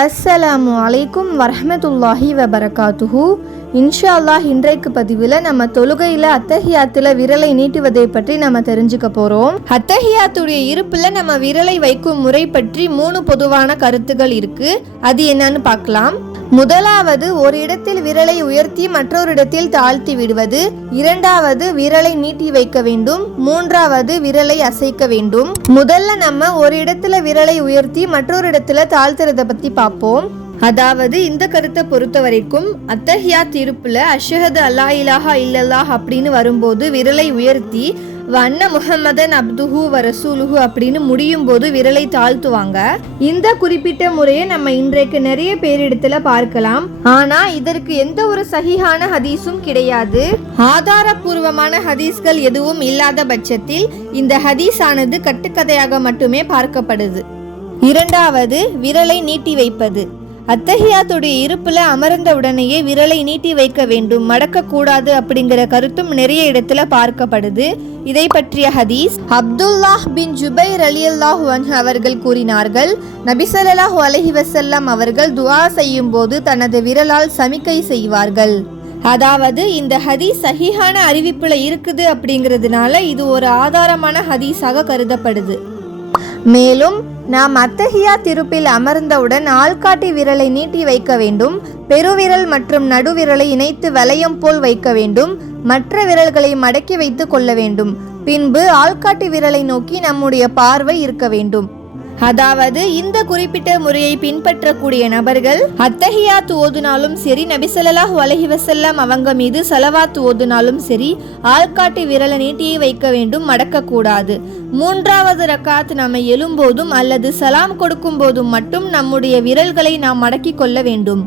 அஸ்ஸலாமு அலைக்கும் வரஹ்மத்துல்லாஹி வபரகாத்துஹு. இன்ஷா அல்லாஹ் இன்றைக்கு பதிவில் நம்ம தொழுகையில் அத்தஹியாத்தில் விரலை நீட்டுவதை பற்றி நம்ம தெரிஞ்சுக்க போகிறோம். அத்தஹியாத்துடைய இருப்பில் நம்ம விரலை வைக்கும் முறை பற்றி 3 பொதுவான கருத்துகள் இருக்கு. அது என்னன்னு பார்க்கலாம். முதலாவது, ஒரு இடத்தில் விரலை உயர்த்தி மற்றொரு இடத்தில் தாழ்த்தி விடுவது. இரண்டாவது, விரலை நீட்டி வைக்க வேண்டும். மூன்றாவது, விரலை அசைக்க வேண்டும். முதல்ல நம்ம ஒரு இடத்துல விரலை உயர்த்தி மற்றொரு இடத்துல தாழ்த்துறத பத்தி பார்ப்போம். அதாவது இந்த கருத்தை பொறுத்த வரைக்கும் அத்தஹியாத் இருப்புல அஷ்ஹது அல்லா இலாஹா இல்லல்லாஹ் அப்படின்னு வரும்போது விரலை உயர்த்தி வண்ண முஹம்மதன் அப்துஹு வ ரசூலுஹு அப்படின்னு முடியும் போது விரலை தாழ்த்துவாங்க. இந்த குறிப்பிட்ட முறையை நம்ம இன்றைக்கு நிறைய பேரிடத்துல பார்க்கலாம். ஆனா இதற்கு எந்த ஒரு சஹீஹான ஹதீஸும் கிடையாது. ஆதாரபூர்வமான ஹதீஸ்கள் எதுவும் இல்லாத பட்சத்தில் இந்த ஹதீஸ் ஆனது கட்டுக்கதையாக மட்டுமே பார்க்கப்படுது. இரண்டாவது, விரலை நீட்டி வைப்பது. அத்தஹியாத்துடைய இருப்புல அமர்ந்த உடனேயே விரலை நீட்டி வைக்க வேண்டும், மடக்க கூடாது அப்படிங்கிற கருத்தும் நிறைய இடத்துல பார்க்கப்படுது. இதை பற்றிய ஹதீஸ் அப்துல்லாஹ் பின் ஜுபைர் ரலியல்லாஹு அன்ஹு அவர்கள் கூறினார்கள், நபி ஸல்லல்லாஹு அலைஹி வஸல்லம் அவர்கள் துஆ செய்யும் போது தனது விரலால் சமிக்கை செய்வார்கள். அதாவது இந்த ஹதீஸ் சஹீஹான அறிவிப்புல இருக்குது அப்படிங்கிறதுனால இது ஒரு ஆதாரமான ஹதீஸாக கருதப்படுது. மேலும் நாம் அத்தஹியாத் இருப்பில் அமர்ந்தவுடன் ஆள்காட்டி விரலை நீட்டி வைக்க வேண்டும். பெருவிரல் மற்றும் நடுவிரலை இணைத்து வளையம் போல் வைக்க வேண்டும். மற்ற விரல்களை மடக்கி வைத்து கொள்ள வேண்டும். பின்பு ஆள்காட்டி விரலை நோக்கி நம்முடைய பார்வை இருக்க வேண்டும். அதாவது இந்த குறிப்பிட்ட முறையை பின்பற்றக்கூடிய நபர்கள் அத்தஹியாத் ஓதுனாலும் சரி, நபி ஸல்லல்லாஹு அலைஹி வஸல்லம் அவங்க மீது ஸலவாத் ஓதுனாலும் சரி, ஆள்காட்டி விரலை நீட்டியே வைக்க வேண்டும், மடக்க கூடாது. மூன்றாவது ரக்காத் நம்ம எழும்போதும் அல்லது சலாம் கொடுக்கும் போதும் மட்டும் நம்முடைய விரல்களை நாம் மடக்கி கொள்ள வேண்டும்.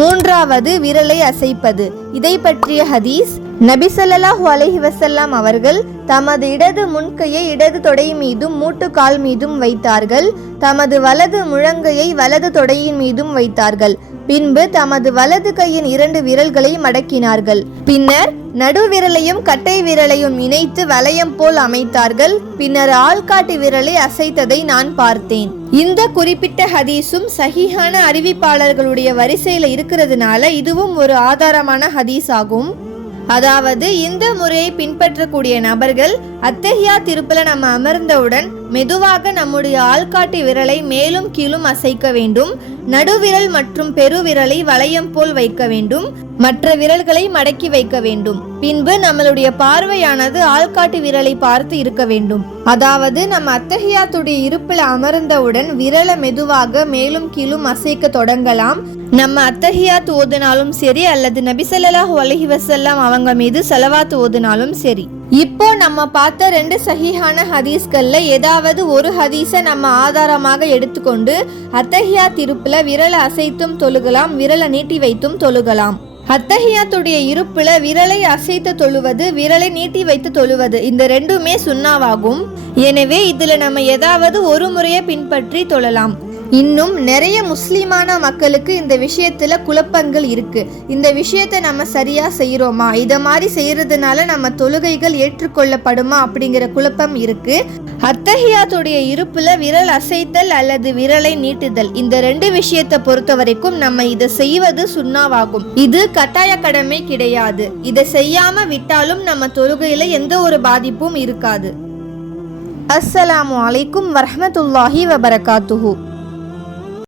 மூன்றாவது, விரலை அசைப்பது. இதை பற்றிய ஹதீஸ் நபி ஸல்லல்லாஹு அலைஹி வஸல்லம் அவர்கள் தமது இடது முன்கையை இடது தொடை மீதும் மூட்டுக்கால் மீதும் வைத்தார்கள். தமது வலது முழங்கையை வலது தொடையின் மீதும் வைத்தார்கள். பின்பு தமது வலது கையின் 2 விரல்களை மடக்கினார்கள். பின்னர் நடுவிரலையும் கட்டை விரலையும் இணைத்து வளையம் போல் அமைத்தார்கள். பின்னர் ஆள்காட்டி விரலை அசைத்ததை நான் பார்த்தேன். இந்த குறிப்பிட்ட ஹதீஸும் சஹீஹான அறிவிப்பாளர்களுடைய வரிசையில இருக்கிறதுனால இதுவும் ஒரு ஆதாரமான ஹதீஸ் ஆகும். அதாவது இந்த முறையை பின்பற்றக்கூடிய நபர்கள் அத்தஹியாத் இருப்புல நம்ம அமர்ந்தவுடன் மெதுவாக நம்முடைய ஆள்காட்டி விரலை மேலும் கீழும் அசைக்க வேண்டும். நடுவிரல் மற்றும் பெருவிரலை வளையம் போல் வைக்க வேண்டும். மற்ற விரல்களை மடக்கி வைக்க வேண்டும். பின்பு நம்மளுடைய பார்வையானது ஆள்காட்டி விரலை பார்த்து இருக்க வேண்டும். அதாவது நம்ம அத்தஹியாத்துடைய இருப்பில் அமர்ந்தவுடன் விரலை மெதுவாக மேலும் கீழும் அசைக்க தொடங்கலாம். நம்ம அத்தஹியாத் ஓதுனாலும் சரி அல்லது நபி ஸல்லல்லாஹு அலைஹி வஸல்லம் அவங்க மீது ஸலவாத் ஓதுனாலும் சரி. இப்போ நம்ம பார்த்த 2 சஹீஹான ஹதீஸ்கள்ல ஏதாவது ஒரு ஹதீஸை நம்ம ஆதாரமாக எடுத்துக்கொண்டு அத்தஹியாத் இருப்புல விரலை அசைத்தும் தொழுகலாம், விரலை நீட்டி வைத்தும் தொழுகலாம். அத்தஹியாத்துடைய இருப்புல விரலை அசைத்து தொழுவது, விரலை நீட்டி வைத்து தொழுவது இந்த 2மே சுன்னாவாகும். எனவே இதுல நம்ம ஏதாவது ஒரு முறையை பின்பற்றி தொழலாம். இன்னும் நிறைய முஸ்லிமான மக்களுக்கு இந்த விஷயத்துல குழப்பங்கள் இருக்கு. இந்த விஷயத்தை நம்ம சரியா செய்யறோமா, இத மாதிரி செய்யறதுனால நம்ம தொழுகைகள் ஏற்றுக்கொள்ளப்படுமா அப்படிங்கிற குழப்பம் இருக்கு. அத்தஹியாத்துடைய இருப்புல விரல் அசைத்தல் அல்லது விரலை நீட்டுதல் இந்த 2 விஷயத்தை பொறுத்த வரைக்கும் நம்ம இதை செய்வது சுன்னாவாகும். இது கட்டாய கடமை கிடையாது. இதை செய்யாம விட்டாலும் நம்ம தொழுகையில எந்த ஒரு பாதிப்பும் இருக்காது. அஸ்ஸலாமு அலைக்கும் வரஹ்மத்துல்லாஹி வபரகாத்துஹு.